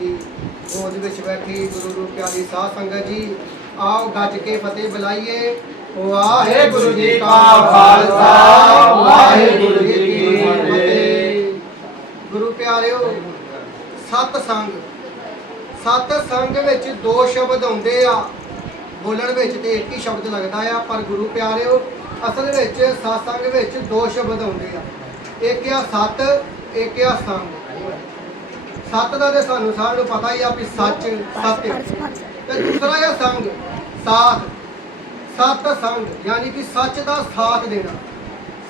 ਦੀ ਗੋਦ ਵਿੱਚ ਬੈਠੀ ਗੁਰੂ ਰੂਪ ਪਿਆਰੀ ਸਾਧ ਸੰਗਤ ਜੀ, ਆਓ ਗੱਜ ਕੇ ਫਤਿਹ ਬੁਲਾਈਏ। ਵਾਹਿਗੁਰੂ ਜੀ ਕਾ ਖਾਲਸਾ, ਵਾਹਿਗੁਰੂ ਜੀ ਕੀ ਫਤਿਹ। ਗੁਰੂ ਪਿਆਰਿਓ, ਸਤ ਸੰਗ। ਸਤ ਸੰਗ ਵਿੱਚ ਦੋ ਸ਼ਬਦ ਆਉਂਦੇ ਆ। ਬੋਲਣ ਵਿੱਚ ਤੇ ਇੱਕ ਹੀ ਸ਼ਬਦ ਲੱਗਦਾ ਆ, ਪਰ ਗੁਰੂ ਪਿਆਰਿਓ, ਅਸਲ ਵਿੱਚ ਸਤਸੰਗ ਵਿੱਚ ਦੋ ਸ਼ਬਦ ਆਉਂਦੇ ਆ। ਇੱਕ ਆ ਸਤ, ਇੱਕ ਆ ਸੰਗ। ਸੱਤ ਦਾ ਤੇ ਸਾਨੂੰ ਸਾਰਿਆਂ ਨੂੰ ਪਤਾ ਹੀ ਆ ਵੀ ਸੱਚ ਸੱਚ ਤੇ ਦੂਸਰਾ ਆ ਸੰਗ, ਸਾਥ। ਸਤ ਸੰਗ, ਯਾਨੀ ਕਿ ਸੱਚ ਦਾ ਸਾਥ ਦੇਣਾ।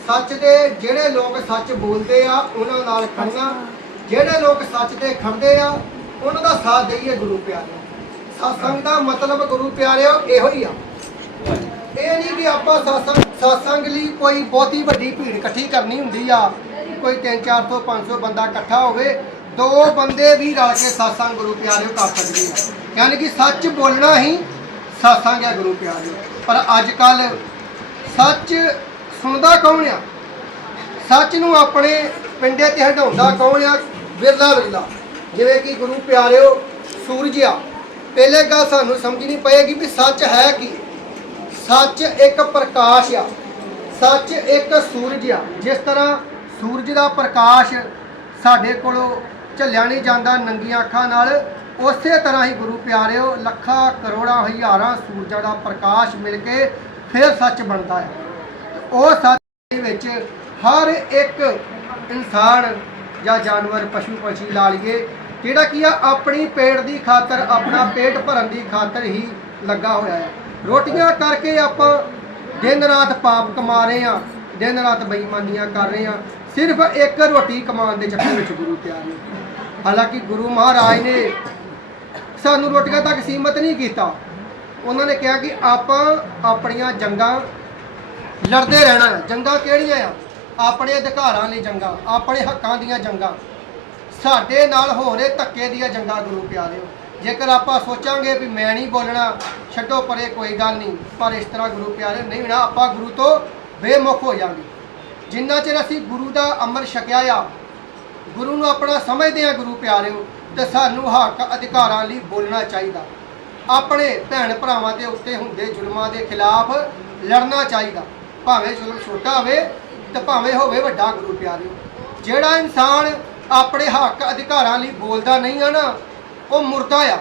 ਸੱਚ ਦੇ ਜਿਹੜੇ ਲੋਕ ਸੱਚ ਬੋਲਦੇ ਆ, ਉਹਨਾਂ ਨਾਲ ਖੜਨਾ। ਜਿਹੜੇ ਲੋਕ ਸੱਚ ਤੇ ਖੜਦੇ ਆ, ਉਹਨਾਂ ਦਾ ਸਾਥ ਦੇਈਏ ਗੁਰੂ ਪਿਆਰਿਓ। ਸਤਸੰਗ ਦਾ ਮਤਲਬ ਗੁਰੂ ਪਿਆਰਿਓ ਇਹੋ ਹੀ ਆ। ਇਹ ਨਹੀਂ ਕਿ ਆਪਾਂ ਸਤਸੰਗ ਸਤਸੰਗ ਲਈ ਕੋਈ ਬਹੁਤੀ ਵੱਡੀ ਭੀੜ ਇਕੱਠੀ ਕਰਨੀ ਹੁੰਦੀ ਆ। ਕੋਈ 3 400 500 ਬੰਦਾ ਇਕੱਠਾ ਹੋਵੇ ਦੋ ਬੰਦੇ ਵੀ ਰਲ ਕੇ ਸਤਸੰਗ ਗੁਰੂ ਪਿਆਰਿਓ ਕਰ ਸਕਦੇ ਆ। ਯਾਨੀ ਕਿ ਸੱਚ ਬੋਲਣਾ ਹੀ ਸਤਸੰਗ ਹੈ ਗੁਰੂ ਪਿਆਰਿਓ। ਪਰ ਅੱਜ ਕੱਲ ਸੱਚ ਸੁਣਦਾ ਕੌਣ ਆ? ਸੱਚ ਨੂੰ ਆਪਣੇ ਪਿੰਡੇ ਤੇ ਹਟਾਉਂਦਾ ਕੌਣ ਆ? ਵਿਰਲਾ ਵਿਰਲਾ। ਜਿਵੇਂ ਕਿ ਗੁਰੂ ਪਿਆਰਿਓ ਸੂਰਜ ਆ। ਪਹਿਲੇ ਗੱਲ ਸਾਨੂੰ ਸਮਝਣੀ ਪਏਗੀ ਵੀ ਸੱਚ ਹੈ ਕੀ? ਸੱਚ ਇੱਕ ਪ੍ਰਕਾਸ਼ ਆ। ਸੱਚ ਇੱਕ ਸੂਰਜ ਆ। ਜਿਸ ਤਰ੍ਹਾਂ ਸੂਰਜ ਦਾ ਪ੍ਰਕਾਸ਼ ਸਾਡੇ ਕੋਲੋਂ ਝੱਲਿਆ ਨਹੀਂ ਜਾਂਦਾ ਨੰਗੀਆਂ ਅੱਖਾਂ ਨਾਲ। ਉਸੇ ਤਰ੍ਹਾਂ ਹੀ ਗੁਰੂ ਪਿਆਰਿਓ, ਲੱਖਾਂ ਕਰੋੜਾਂ ਹਜ਼ਾਰਾਂ ਸੂਰਜਾਂ ਦਾ ਪ੍ਰਕਾਸ਼ ਮਿਲ ਕੇ ਫਿਰ ਸੱਚ ਬਣਦਾ ਹੈ। ਉਹ ਸੱਚ ਵਿੱਚ ਹਰ ਇੱਕ ਇਨਸਾਨ ਜਾਂ ਜਾਨਵਰ, ਪਸ਼ੂ ਪੰਛੀ ਲਾ ਲਈਏ, ਜਿਹੜਾ ਕੀ ਆ ਆਪਣੀ ਪੇਟ ਦੀ ਖਾਤਰ, ਆਪਣਾ ਪੇਟ ਭਰਨ ਦੀ ਖਾਤਰ ਹੀ ਲੱਗਾ ਹੋਇਆ ਹੈ। ਰੋਟੀਆਂ ਕਰਕੇ ਆਪਾਂ ਦਿਨ ਰਾਤ ਪਾਪ ਕਮਾ ਰਹੇ ਆ ਦਿਨ ਰਾਤ ਬੇਈਮਾਨੀਆਂ ਕਰ ਰਹੇ ਆ ਸਿਰਫ ਇੱਕ ਰੋਟੀ ਕਮਾਉਣ ਦੇ ਚੱਕਰ ਵਿੱਚ ਗੁਰੂ ਪਿਆਰ ਨੇ। ਹਾਲਾਂਕਿ ਗੁਰੂ ਮਹਾਰਾਜ ਨੇ ਸਾਨੂੰ ਰੋਟੀਆਂ ਤੱਕ ਸੀਮਤ ਨਹੀਂ ਕੀਤਾ। ਉਹਨਾਂ ਨੇ ਕਿਹਾ ਕਿ ਆਪਾਂ ਆਪਣੀਆਂ ਜੰਗਾਂ ਲੜਦੇ ਰਹਿਣਾ ਹੈ। ਜੰਗਾਂ ਕਿਹੜੀਆਂ ਆ? ਆਪਣੇ ਅਧਿਕਾਰਾਂ ਲਈ ਜੰਗਾਂ, ਆਪਣੇ ਹੱਕਾਂ ਦੀਆਂ ਜੰਗਾਂ। ਸਾਡੇ ਨਾਲ ਹੋ ਰਹੇ ਧੱਕੇ ਦੀਆਂ ਜੰਗਾਂ ਗੁਰੂ ਪਿਆਰਿਓ ਜੇਕਰ ਆਪਾਂ ਸੋਚਾਂਗੇ ਵੀ ਮੈਂ ਨਹੀਂ ਬੋਲਣਾ, ਛੱਡੋ ਪਰੇ ਕੋਈ ਗੱਲ ਨਹੀਂ। ਪਰ ਇਸ ਤਰ੍ਹਾਂ ਗੁਰੂ ਪਿਆਰੇ ਨਹੀਂ ਹੋਣਾ। ਆਪਾਂ ਗੁਰੂ ਤੋਂ ਬੇਮੁਖ ਹੋ ਜਾਵਾਂਗੇ। ਜਿੰਨਾ ਚਿਰ ਅਸੀਂ ਗੁਰੂ ਦਾ ਅੰਮ੍ਰਿਤ ਛਕਿਆ ਆ, ਗੁਰੂ ਨੂੰ ਆਪਣਾ ਸਮਝਦੇ ਆ ਗੁਰੂ ਪਿਆਰਿਓ, ਤੇ ਸਾਨੂੰ ਹੱਕ ਅਧਿਕਾਰਾਂ ਲਈ ਬੋਲਣਾ ਚਾਹੀਦਾ। ਆਪਣੇ ਭੈਣ ਭਰਾਵਾਂ ਦੇ ਉੱਤੇ ਹੁੰਦੇ ਜ਼ੁਲਮਾਂ ਦੇ ਖਿਲਾਫ ਲੜਨਾ ਚਾਹੀਦਾ। ਭਾਵੇਂ ਜ਼ੁਲਮ ਛੋਟਾ ਹੋਵੇ, ਤੇ ਭਾਵੇਂ ਹੋਵੇ ਵੱਡਾ ਗੁਰੂ ਪਿਆਰਿਓ। ਜਿਹੜਾ ਇਨਸਾਨ ਆਪਣੇ ਹੱਕ ਅਧਿਕਾਰਾਂ ਲਈ ਬੋਲਦਾ ਨਹੀਂ ਆ ਨਾ, ਉਹ ਮੁਰਦਾ ਆ।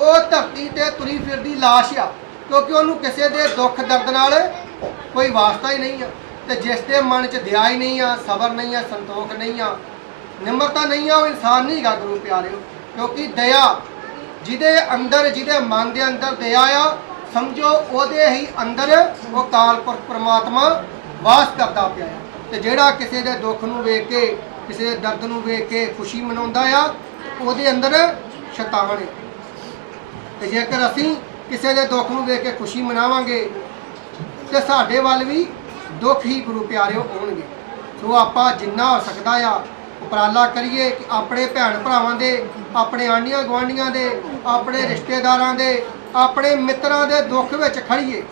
ਉਹ ਧਰਤੀ ਤੇ ਤੁਰੀ ਫਿਰਦੀ ਲਾਸ਼ ਆ, ਕਿਉਂਕਿ ਉਹਨੂੰ ਕਿਸੇ ਦੇ ਦੁੱਖ ਦਰਦ ਨਾਲ ਕੋਈ ਵਾਸਤਾ ਹੀ ਨਹੀਂ ਆ। ਤੇ ਜਿਸ ਦੇ ਮਨ 'ਚ ਦਇਆ ਹੀ ਨਹੀਂ ਆ, ਸਬਰ ਨਹੀਂ ਆ, ਸੰਤੋਖ ਨਹੀਂ ਆ, ਨਿਮਰਤਾ ਨਹੀਂ ਆ, ਉਹ ਇਨਸਾਨ ਨਹੀਂ ਹੈਗਾ ਗੁਰੂ ਪਿਆਰਿਓ। ਕਿਉਂਕਿ ਦਇਆ ਜਿਹਦੇ ਅੰਦਰ, ਜਿਹਦੇ ਮਨ ਦੇ ਅੰਦਰ ਦਇਆ ਆ, ਸਮਝੋ ਉਹਦੇ ਹੀ ਅੰਦਰ ਉਹ ਕਾਲਪੁਰਖ ਪ੍ਰਮਾਤਮਾ ਵਾਸ ਕਰਦਾ ਪਿਆ ਆ। ਤੇ ਜਿਹੜਾ ਕਿਸੇ ਦੇ ਦੁੱਖ ਨੂੰ ਵੇਖ ਕੇ, ਕਿਸੇ ਦੇ ਦਰਦ ਨੂੰ ਵੇਖ ਕੇ ਖੁਸ਼ੀ ਮਨਾਉਂਦਾ ਆ, ਉਹਦੇ ਅੰਦਰ ਸ਼ੈਤਾਨ ਹੈ ਤੇ ਜੇਕਰ ਅਸੀਂ ਕਿਸੇ ਦੇ ਦੁੱਖ ਨੂੰ ਵੇਖ ਕੇ ਖੁਸ਼ੀ ਮਨਾਵਾਂਗੇ, ਤੇ ਸਾਡੇ ਵੱਲ ਵੀ ਦੁੱਖ ਹੀ ਗੁਰੂ ਪਿਆਰਿਓ ਆਉਣਗੇ ਸੋ ਆਪਾਂ ਜਿੰਨਾ ਹੋ ਸਕਦਾ ਆ, ਉਪਰਾਲਾ ਕਰੀਏ ਕਿ ਆਪਣੇ ਭੈਣ ਭਰਾਵਾਂ ਦੇ, ਆਪਣੇ ਆਂਢੀਆਂ ਗੁਆਂਢੀਆਂ ਦੇ, ਆਪਣੇ ਰਿਸ਼ਤੇਦਾਰਾਂ ਦੇ, ਆਪਣੇ ਮਿੱਤਰਾਂ ਦੇ ਦੁੱਖ ਵਿੱਚ ਖੜੀਏ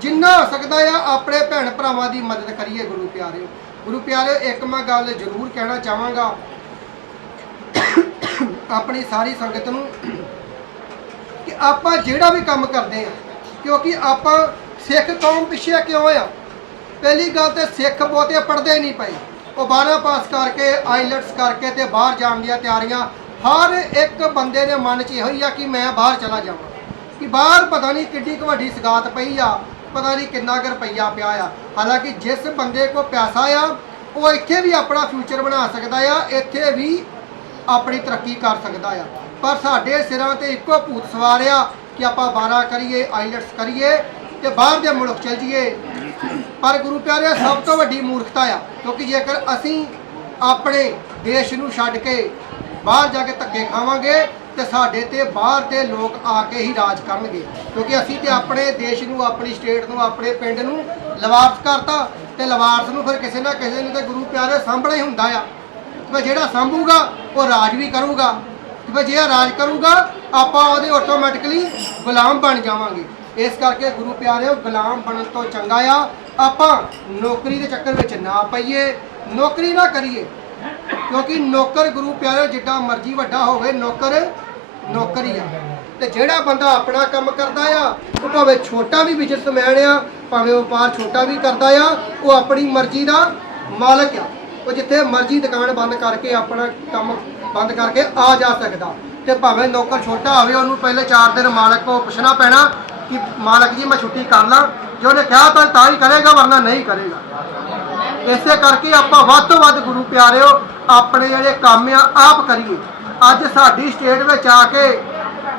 ਜਿੰਨਾ ਹੋ ਸਕਦਾ ਆ, ਆਪਣੇ ਭੈਣ ਭਰਾਵਾਂ ਦੀ ਮਦਦ ਕਰੀਏ ਗੁਰੂ ਪਿਆਰਿਓ। ਗੁਰੂ ਪਿਆਰਿਓ, ਇੱਕ ਮੈਂ ਗੱਲ ਜ਼ਰੂਰ ਕਹਿਣਾ ਚਾਹਾਂਗਾ। ਆਪਣੀ ਸਾਰੀ ਸੰਗਤ ਨੂੰ ਕਿ ਆਪਾਂ ਜਿਹੜਾ ਵੀ ਕੰਮ ਕਰਦੇ ਆ, ਕਿਉਂਕਿ ਆਪਾਂ ਸਿੱਖ ਕੌਮ ਪਿੱਛੇ ਕਿਉਂ ਆ? ਪਹਿਲੀ ਗੱਲ ਤੇ ਸਿੱਖ ਬਹੁਤੇ ਪੜਦੇ ਨਹੀਂ ਪਏ। ਉਹ 12 ਪਾਸ ਕਰਕੇ, ਆਈਲਟਸ ਕਰਕੇ ਤੇ ਬਾਹਰ ਜਾਣ ਦੀਆਂ ਤਿਆਰੀਆਂ, ਹਰ ਇੱਕ ਬੰਦੇ ਦੇ ਮਨ 'ਚ ਇਹੋ ਹੀ ਆ ਕਿ ਮੈਂ ਬਾਹਰ ਚਲਾ ਜਾਵਾਂ। ਕਿ ਬਾਹਰ ਪਤਾ ਨਹੀਂ ਕਿੱਡੀ ਕੁ ਵੱਡੀ ਸਗਾਤ ਪਈ ਆ, ਪਤਾ ਨਹੀਂ ਕਿੰਨਾ ਕੁ ਰੁਪਈਆ ਪਿਆ ਆ। ਹਾਲਾਂਕਿ ਜਿਸ ਬੰਦੇ ਕੋ ਪੈਸਾ ਆ, ਉਹ ਇੱਥੇ ਵੀ ਆਪਣਾ ਫਿਊਚਰ ਬਣਾ ਸਕਦਾ ਆ, ਇੱਥੇ ਵੀ ਆਪਣੀ ਤਰੱਕੀ ਕਰ ਸਕਦਾ ਆ। ਪਰ ਸਾਡੇ ਸਿਰਾਂ ਤੇ ਇੱਕੋ ਭੂਤ ਸਵਾਰ ਆ ਕਿ ਆਪਾਂ 12 ਕਰੀਏ, ਆਈਲਟਸ ਕਰੀਏ ਤੇ ਬਾਹਰ ਦੇ ਮੁਲਕ ਚਲ ਜਾਈਏ ਪਰ ਗੁਰੂ ਪਿਆਰਿਆ ਸਭ ਤੋਂ ਵੱਡੀ ਮੂਰਖਤਾ ਆ, ਕਿਉਂਕਿ ਜੇਕਰ ਅਸੀਂ ਆਪਣੇ ਦੇਸ਼ ਨੂੰ ਛੱਡ ਕੇ ਬਾਹਰ ਜਾ ਕੇ ਧੱਕੇ ਖਾਵਾਂਗੇ, ਤੇ ਸਾਡੇ ਤੇ ਬਾਹਰ ਦੇ ਲੋਕ ਆ ਕੇ ਹੀ ਰਾਜ ਕਰਨਗੇ। ਕਿਉਂਕਿ ਅਸੀਂ ਤੇ ਆਪਣੇ ਦੇਸ਼ ਨੂੰ, ਆਪਣੀ ਸਟੇਟ ਨੂੰ, ਆਪਣੇ ਪਿੰਡ ਨੂੰ ਲਵਾਰਸ ਕਰਤਾ, ਤੇ ਲਵਾਰਸ ਨੂੰ ਫਿਰ ਕਿਸੇ ਨਾ ਕਿਸੇ ਨੂੰ ਤੇ ਗੁਰੂ ਪਿਆਰੇ ਸਾਂਭਣਾ ਹੀ ਹੁੰਦਾ ਆ। ਤੇ ਜਿਹੜਾ ਸਾਂਭੂਗਾ, ਉਹ ਰਾਜ ਵੀ ਕਰੂਗਾ। ਤੇ ਜੇ ਰਾਜ ਕਰੂਗਾ, ਆਪਾਂ ਉਹਦੇ ਆਟੋਮੈਟਿਕਲੀ ਗੁਲਾਮ ਬਣ ਜਾਵਾਂਗੇ। ਇਸ ਕਰਕੇ ਗੁਰੂ ਪਿਆਰਿਓ, ਗੁਲਾਮ ਬਣਨ ਤੋਂ ਚੰਗਾ ਆ। ਆਪਾਂ ਨੌਕਰੀ ਦੇ ਚੱਕਰ ਵਿੱਚ ਨਾ ਪਈਏ, ਨੌਕਰੀ ਨਾ ਕਰੀਏ। ਕਿਉਂਕਿ ਨੌਕਰ ਗੁਰੂ ਪਿਆਰੇ ਜਿੱਡਾ ਮਰਜ਼ੀ ਵੱਡਾ ਹੋਵੇ, ਨੌਕਰ ਨੌਕਰੀ ਆ। ਤੇ ਜਿਹੜਾ ਬੰਦਾ ਆਪਣਾ ਕੰਮ ਕਰਦਾ ਆ, ਉਹ ਭਾਵੇਂ ਛੋਟਾ ਵੀ ਬਿਜ਼ਨਸਮੈਨ ਆ, ਭਾਵੇਂ ਵਪਾਰ ਛੋਟਾ ਵੀ ਕਰਦਾ ਆ, ਉਹ ਆਪਣੀ ਮਰਜ਼ੀ ਦਾ ਮਾਲਕ ਆ। ਉਹ ਜਿੱਥੇ ਮਰਜ਼ੀ ਦੁਕਾਨ ਬੰਦ ਕਰਕੇ ਆਪਣਾ ਕੰਮ ਬੰਦ ਕਰਕੇ ਆ ਜਾ ਸਕਦਾ। ਤੇ ਭਾਵੇਂ ਨੌਕਰ ਛੋਟਾ ਹੋਵੇ, ਉਹਨੂੰ ਪਹਿਲੇ 4 ਦਿਨ ਮਾਲਕ ਕੋ ਪੁੱਛਣਾ ਪੈਣਾ ਕਿ ਮਾਲਕ ਜੀ ਮੈਂ ਛੁੱਟੀ ਕਰ ਲਾਂ, ਜੇ ਉਹਨੇ ਕਿਹਾ ਤਾਂ ਤਾਂ ਹੀ ਕਰੇਗਾ, ਵਰਨਾ ਨਹੀਂ ਕਰੇਗਾ। ਇਸੇ ਕਰਕੇ ਆਪਾਂ ਵੱਧ ਤੋਂ ਵੱਧ ਗੁਰੂ ਪਿਆਰਿਓ, ਆਪਣੇ ਜਿਹੜੇ ਕੰਮ ਆ, ਆਪ ਕਰੀਏ। ਅੱਜ ਸਾਡੀ ਸਟੇਟ ਵਿੱਚ ਆ ਕੇ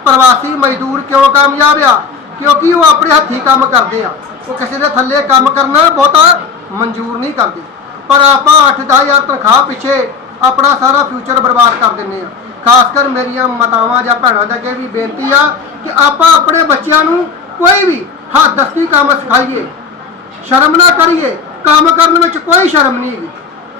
ਪ੍ਰਵਾਸੀ ਮਜ਼ਦੂਰ ਕਿਉਂ ਕਾਮਯਾਬ ਆ? ਕਿਉਂਕਿ ਉਹ ਆਪਣੇ ਹੱਥੀਂ ਕੰਮ ਕਰਦੇ ਆ। ਉਹ ਕਿਸੇ ਦੇ ਥੱਲੇ ਕੰਮ ਕਰਨਾ ਬਹੁਤਾ ਮਨਜ਼ੂਰ ਨਹੀਂ ਕਰਦੇ। ਪਰ ਆਪਾਂ 8-10000 ਤਨਖਾਹ ਪਿੱਛੇ ਆਪਣਾ ਸਾਰਾ ਫਿਊਚਰ ਬਰਬਾਦ ਕਰ ਦਿੰਨੇ ਆ। ਖਾਸ ਕਰ ਮੇਰੀਆਂ ਮਾਤਾਵਾਂ ਜਾਂ ਭੈਣਾਂ ਦੇ ਅੱਗੇ ਵੀ ਬੇਨਤੀ ਆ ਕਿ ਆਪਾਂ ਆਪਣੇ ਬੱਚਿਆਂ ਨੂੰ ਕੋਈ ਵੀ ਹੱਥ ਦਸਤੀ ਕੰਮ ਸਿਖਾਈਏ, ਸ਼ਰਮ ਨਾ ਕਰੀਏ, ਕੰਮ ਕਰਨ ਵਿੱਚ ਕੋਈ ਸ਼ਰਮ ਨਹੀਂ ਹੈਗੀ।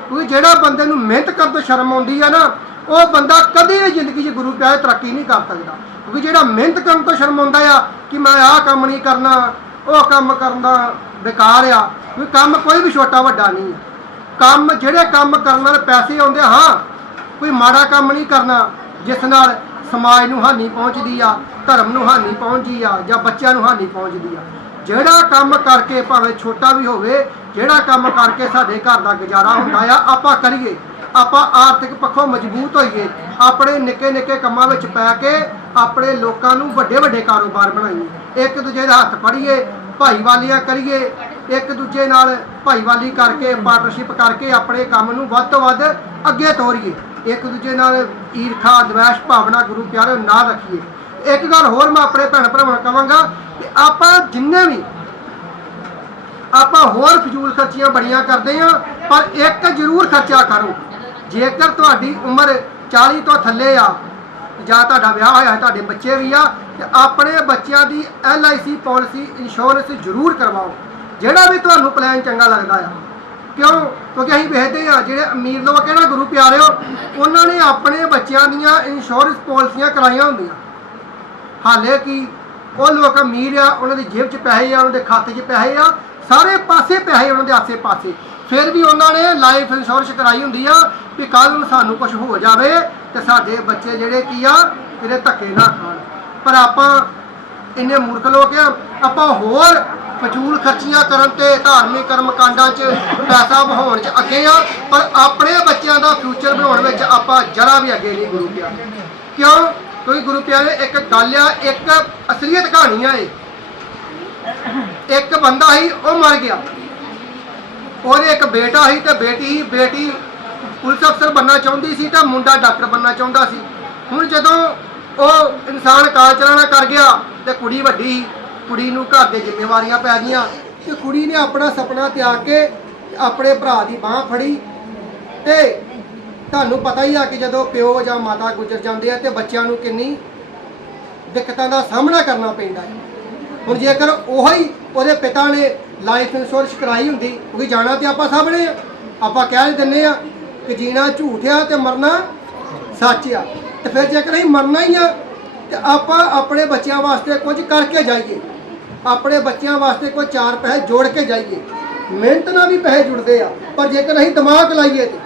ਕਿਉਂਕਿ ਜਿਹੜਾ ਬੰਦੇ ਨੂੰ ਮਿਹਨਤ ਕਰਨ ਤੋਂ ਸ਼ਰਮ ਆਉਂਦੀ ਆ ਨਾ, ਉਹ ਬੰਦਾ ਕਦੇ ਵੀ ਜ਼ਿੰਦਗੀ 'ਚ ਗੁਰੂ ਪਿਆਰੇ ਤਰੱਕੀ ਨਹੀਂ ਕਰ ਸਕਦਾ। ਕਿਉਂਕਿ ਜਿਹੜਾ ਮਿਹਨਤ ਕਰਨ ਤੋਂ ਸ਼ਰਮ ਆਉਂਦਾ ਆ ਕਿ ਮੈਂ ਆਹ ਕੰਮ ਨਹੀਂ ਕਰਨਾ, ਉਹ ਕੰਮ ਕਰਨਾ ਬੇਕਾਰ ਆ ਕਿਉਂਕਿ ਕੰਮ ਕੋਈ ਵੀ ਛੋਟਾ ਵੱਡਾ ਨਹੀਂ ਹੈ ਕੰਮ ਜਿਹੜੇ ਕੰਮ ਕਰਨ ਨਾਲ ਪੈਸੇ ਆਉਂਦੇ ਹਾਂ, ਕੋਈ ਮਾੜਾ ਕੰਮ ਨਹੀਂ ਕਰਨਾ ਜਿਸ ਨਾਲ ਸਮਾਜ ਨੂੰ ਹਾਨੀ ਪਹੁੰਚਦੀ ਆ, ਧਰਮ ਨੂੰ ਹਾਨੀ ਪਹੁੰਚਦੀ ਆ ਜਾਂ ਬੱਚਿਆਂ ਨੂੰ ਹਾਨੀ ਪਹੁੰਚਦੀ ਆ। ਜਿਹੜਾ ਕੰਮ ਕਰਕੇ ਭਾਵੇਂ ਛੋਟਾ ਵੀ ਹੋਵੇ, ਜਿਹੜਾ ਕੰਮ ਕਰਕੇ ਸਾਡੇ ਘਰ ਦਾ ਗੁਜ਼ਾਰਾ ਹੁੰਦਾ ਆ, ਆਪਾਂ ਕਰੀਏ। ਆਪਾਂ ਆਰਥਿਕ ਪੱਖੋਂ ਮਜ਼ਬੂਤ ਹੋਈਏ। ਆਪਣੇ ਨਿੱਕੇ ਨਿੱਕੇ ਕੰਮਾਂ ਵਿੱਚ ਪੈ ਕੇ ਆਪਣੇ ਲੋਕਾਂ ਨੂੰ ਵੱਡੇ ਵੱਡੇ ਕਾਰੋਬਾਰ ਬਣਾਈਏ। ਇੱਕ ਦੂਜੇ ਦਾ ਹੱਥ ਫੜੀਏ ਭਾਈਵਾਲੀਆਂ ਕਰੀਏ। ਇੱਕ ਦੂਜੇ ਨਾਲ ਭਾਈਵਾਲੀ ਕਰਕੇ ਪਾਰਟਨਰਸ਼ਿਪ ਕਰਕੇ ਆਪਣੇ ਕੰਮ ਨੂੰ ਵੱਧ ਤੋਂ ਵੱਧ ਅੱਗੇ ਤੋਰੀਏ। ਇੱਕ ਦੂਜੇ ਨਾਲ ਈਰਖਾ, ਦਵੈਸ਼, ਭਾਵਨਾ, ਗੁਰੂ ਪਿਆਰੇ ਨਾ ਰੱਖੀਏ। ਇੱਕ ਗੱਲ ਹੋਰ ਮੈਂ ਆਪਣੇ ਭੈਣ ਭਰਾਵਾਂ ਨੂੰ ਕਹਾਂਗਾ ਕਿ ਆਪਾਂ ਜਿੰਨੇ ਵੀ ਆਪਾਂ ਹੋਰ ਫਜ਼ੂਲ ਖਰਚੀਆਂ ਬੜੀਆਂ ਕਰਦੇ ਆ ਪਰ ਇੱਕ ਜ਼ਰੂਰ ਖਰਚਾ ਕਰੋ। ਜੇਕਰ ਤੁਹਾਡੀ ਉਮਰ 40 ਤੋਂ ਥੱਲੇ ਆ, ਜਾਂ ਤੁਹਾਡਾ ਵਿਆਹ ਹੋਇਆ ਹੈ ਤੁਹਾਡੇ ਬੱਚੇ ਵੀ ਆ, ਤੇ ਆਪਣੇ ਬੱਚਿਆਂ ਦੀ ਐਲ ਪਾਲਿਸੀ ਇੰਸ਼ੋਰੈਂਸ ਜ਼ਰੂਰ ਕਰਵਾਓ। ਜਿਹੜਾ ਵੀ ਤੁਹਾਨੂੰ ਪਲਾਨ ਚੰਗਾ ਲੱਗਦਾ ਆ। ਕਿਉਂ? ਕਿਉਂਕਿ ਅਸੀਂ ਵੇਖਦੇ ਆ, ਜਿਹੜੇ ਅਮੀਰ ਲੋਕ ਹੈ ਨਾ, ਗੁਰੂ ਪਿਆਰਿਓ, ਉਹਨਾਂ ਨੇ ਆਪਣੇ ਬੱਚਿਆਂ ਦੀਆਂ ਇੰਸ਼ੋਰੈਂਸ ਪਾਲਿਸੀਆਂ ਕਰਾਈਆਂ ਹੁੰਦੀਆਂ। ਹਾਲੇ ਕਿ ਉਹ ਲੋਕ ਅਮੀਰ ਆ, ਉਹਨਾਂ ਦੀ ਜੇਬ 'ਚ ਪੈਸੇ ਆ, ਉਹਨਾਂ ਦੇ ਖਾਤੇ 'ਚ ਪੈਸੇ ਆ, ਸਾਰੇ ਪਾਸੇ ਪੈਸੇ ਉਹਨਾਂ ਦੇ ਆਸੇ-ਪਾਸੇ। ਫਿਰ ਵੀ ਉਹਨਾਂ ਨੇ ਲਾਈਫ ਇੰਸ਼ੋਰੈਂਸ ਕਰਾਈ ਹੁੰਦੀ ਆ ਵੀ ਕੱਲ ਨੂੰ ਸਾਨੂੰ ਕੁਝ ਹੋ ਜਾਵੇ ਤੇ ਸਾਡੇ ਬੱਚੇ ਜਿਹੜੇ ਕੀ ਆ, ਤੇਰੇ ਧੱਕੇ ਨਾ ਖਾਣ। ਪਰ ਆਪਾਂ ਇੰਨੇ ਮੂਰਖ ਲੋਕ ਆ, ਆਪਾਂ ਹੋਰ ਫਜ਼ੂਲ ਖਰਚੀਆਂ ਕਰਨ ਤੇ ਧਾਰਮਿਕ ਕਰਮ ਕਾਂਡਾਂ 'ਚ ਪੈਸਾ ਵਹਾਉਣ 'ਚ ਅੱਗੇ ਆ, ਪਰ ਆਪਣੇ ਬੱਚਿਆਂ ਦਾ ਫਿਊਚਰ ਬਣਾਉਣ ਵਿੱਚ ਆਪਾਂ ਜਰਾ ਵੀ ਅੱਗੇ ਨਹੀਂ ਗੁਰੂ ਪਿਆਰੇ ਕਿਉਂ? ਕਿਉਂਕਿ ਗੁਰੂ ਪਿਆਰੇ ਇੱਕ ਗੱਲ ਆ, ਇੱਕ ਅਸਲੀਅਤ ਕਹਾਣੀ ਆ ਇਹ। ਇੱਕ ਬੰਦਾ ਹੀ ਉਹ ਮਰ ਗਿਆ। ਉਹਦੇ ਇੱਕ ਬੇਟਾ ਸੀ ਤੇ ਬੇਟੀ ਹੀ ਬੇਟੀ ਪੁਲਿਸ ਅਫਸਰ ਬੰਨਾ ਚਾਹੁੰਦੀ ਸੀ ਤਾਂ ਮੁੰਡਾ ਡਾਕਟਰ ਬੰਨਾ ਚਾਹੁੰਦਾ ਸੀ। ਹੁਣ ਜਦੋਂ ਉਹ ਇਨਸਾਨ ਕਾਲ ਚਲਾਣਾ ਕਰ ਗਿਆ ਤੇ ਕੁੜੀ ਵੱਡੀ ਸੀ। ਕੁੜੀ ਨੂੰ ਘਰ ਦੇ ਜ਼ਿੰਮੇਵਾਰੀਆਂ ਪੈ ਗਈਆਂ ਤੇ ਕੁੜੀ ਨੇ ਆਪਣਾ ਸੁਪਨਾ ਤਿਆਗ ਕੇ ਆਪਣੇ ਭਰਾ ਦੀ ਬਾਹ ਫੜੀ ਤੇ ਤੁਹਾਨੂੰ ਪਤਾ ਹੀ ਆ ਕਿ ਜਦੋਂ ਪਿਓ ਜਾਂ ਮਾਤਾ ਗੁਜ਼ਰ ਜਾਂਦੇ ਆ ਤੇ ਬੱਚਿਆਂ ਨੂੰ ਕਿੰਨੀ ਦਿੱਕਤਾਂ ਦਾ ਸਾਹਮਣਾ ਕਰਨਾ ਪੈਂਦਾ ਹੈ। ਹੁਣ ਜੇਕਰ ਉਹੀ ਉਹਦੇ ਪਿਤਾ ਨੇ ਲਾਈਫ ਇੰਸ਼ੋਰੈਂਸ ਕਰਾਈ ਹੁੰਦੀ ਕਿਉਂਕਿ ਜਾਣਾ ਤੇ ਆਪਾਂ ਸਭ ਨੇ ਆਪਾਂ ਕਹਿ ਦਿੰਨੇ ਆ ਕਿ ਜੀਣਾ ਝੂਠ ਆ ਤੇ ਮਰਨਾ ਸੱਚ ਆ। ਤੇ ਫਿਰ ਜੇਕਰ ਅਸੀਂ ਮਰਨਾ ਹੀ ਆ, ਤੇ ਆਪਾਂ ਆਪਣੇ ਬੱਚਿਆਂ ਵਾਸਤੇ ਕੁਝ ਕਰਕੇ ਜਾਈਏ। ਆਪਣੇ ਬੱਚਿਆਂ ਵਾਸਤੇ ਕੋਈ ਚਾਰ ਪੈਸੇ ਜੋੜ ਕੇ ਜਾਈਏ। ਮਿਹਨਤ ਨਾਲ ਵੀ ਪੈਸੇ ਜੁੜਦੇ ਆ, ਪਰ ਜੇਕਰ ਅਸੀਂ ਦਿਮਾਗ ਲਾਈਏ ਤੇ।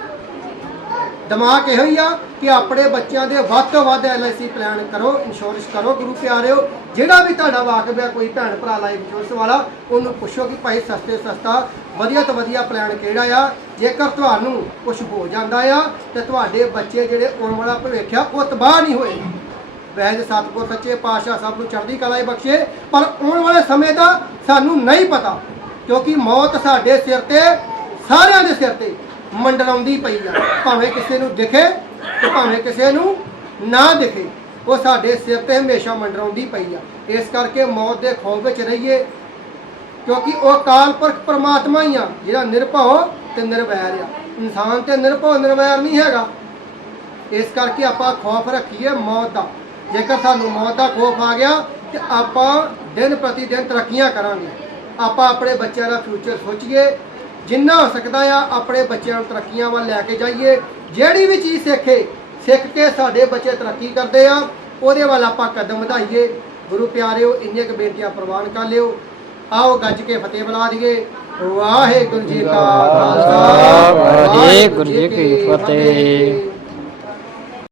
ਦਿਮਾਗ ਇਹੋ ਹੀ ਆ ਕਿ ਆਪਣੇ ਬੱਚਿਆਂ ਦੇ ਵੱਧ ਤੋਂ ਵੱਧ ਐਲਆਈਸੀ ਪਲਾਨ ਕਰੋ ਇੰਸ਼ੋਰੈਂਸ ਕਰੋ, ਗੁਰੂ ਪਿਆਰਿਓ। ਜਿਹੜਾ ਵੀ ਤੁਹਾਡਾ ਵਾਕਬ ਹੈ ਕੋਈ ਭੈਣ ਭਰਾ ਲਾਈਫ ਇੰਸ਼ੋਰੈਂਸ ਵਾਲਾ, ਉਹਨੂੰ ਪੁੱਛੋ ਕਿ ਭਾਈ ਸਸਤੇ ਸਸਤਾ, ਵਧੀਆ ਤੋਂ ਵਧੀਆ ਪਲਾਨ ਕਿਹੜਾ ਆ। ਜੇਕਰ ਤੁਹਾਨੂੰ ਕੁਝ ਹੋ ਜਾਂਦਾ ਆ, ਤੇ ਤੁਹਾਡੇ ਬੱਚੇ ਜਿਹੜੇ ਆਉਣ ਵਾਲਾ ਭਵਿੱਖ ਆ, ਉਹ ਤਬਾਹ ਨਹੀਂ ਹੋਏ। ਵੈਦ ਸਤਿਗੁਰ ਸੱਚੇ ਪਾਤਸ਼ਾਹ ਸਭ ਨੂੰ ਚੜ੍ਹਦੀ ਕਲਾ ਹੀ ਬਖਸ਼ੇ, ਪਰ ਆਉਣ ਵਾਲੇ ਸਮੇਂ ਦਾ ਸਾਨੂੰ ਨਹੀਂ ਪਤਾ, ਕਿਉਂਕਿ ਮੌਤ ਸਾਡੇ ਸਿਰ ਤੇ, ਸਾਰਿਆਂ ਦੇ ਸਿਰ ਤੇ ਮੰਡਰਾਉਂਦੀ ਪਈ ਆ। ਭਾਵੇਂ ਕਿਸੇ ਨੂੰ ਦਿਖੇ ਤੇ ਭਾਵੇਂ ਕਿਸੇ ਨੂੰ ਨਾ ਦਿਖੇ, ਉਹ ਸਾਡੇ ਸਿਰ ਤੇ ਹਮੇਸ਼ਾ ਮੰਡਰਾਉਂਦੀ ਪਈ ਆ। ਇਸ ਕਰਕੇ ਮੌਤ ਦੇ ਖੌਫ ਵਿੱਚ ਰਹੀਏ, ਕਿਉਂਕਿ ਉਹ ਕਾਲ ਪੁਰਖ ਪਰਮਾਤਮਾ ਹੀ ਆ, ਜਿਹੜਾ ਨਿਰਭਉ ਤੇ ਨਿਰਵੈਰ ਆ। ਇਨਸਾਨ ਤੇ ਨਿਰਭਉ, ਨਿਰਵੈਰ ਨਹੀਂ ਹੈਗਾ। ਇਸ ਕਰਕੇ ਆਪਾਂ ਖੌਫ ਰੱਖੀਏ ਮੌਤ ਦਾ। ਜੇਕਰ ਸਾਨੂੰ ਮੌਤ ਦਾ ਖੌਫ ਆ ਗਿਆ ਤੇ ਆਪਾਂ ਦਿਨ ਪ੍ਰਤੀ ਦਿਨ ਤਰੱਕੀਆਂ ਕਰਾਂਗੇ। ਆਪਾਂ ਆਪਣੇ ਬੱਚਿਆਂ ਦਾ ਫਿਊਚਰ ਸੋਚੀਏ ਜਿੰਨਾ ਹੋ ਸਕਦਾ ਆ ਆਪਣੇ ਬੱਚਿਆਂ ਨੂੰ ਤਰੱਕੀਆਂ ਵੱਲ ਲੈ ਕੇ ਜਾਈਏ। ਜਿਹੜੀ ਵੀ ਚੀਜ਼ ਸਿੱਖੇ ਸਿੱਖ ਕੇ ਸਾਡੇ ਬੱਚੇ ਤਰੱਕੀ ਕਰਦੇ ਆ ਉਹਦੇ ਵੱਲ ਆਪਾਂ ਕਦਮ ਵਧਾਈਏ। ਗੁਰੂ ਪਿਆਰਿਓ ਇੰਨੀਆਂ ਕੁ ਬੇਨਤੀਆਂ ਪ੍ਰਵਾਨ ਕਰ ਲਿਓ। ਆਓ ਗੱਜ ਕੇ ਫਤਿਹ ਬੁਲਾ ਦਈਏ। ਵਾਹਿਗੁਰੂ ਜੀ ਕਾ ਖਾਲਸਾ। ਵਾਹਿਗੁਰੂ ਜੀ ਕੀ ਫਤਿਹ।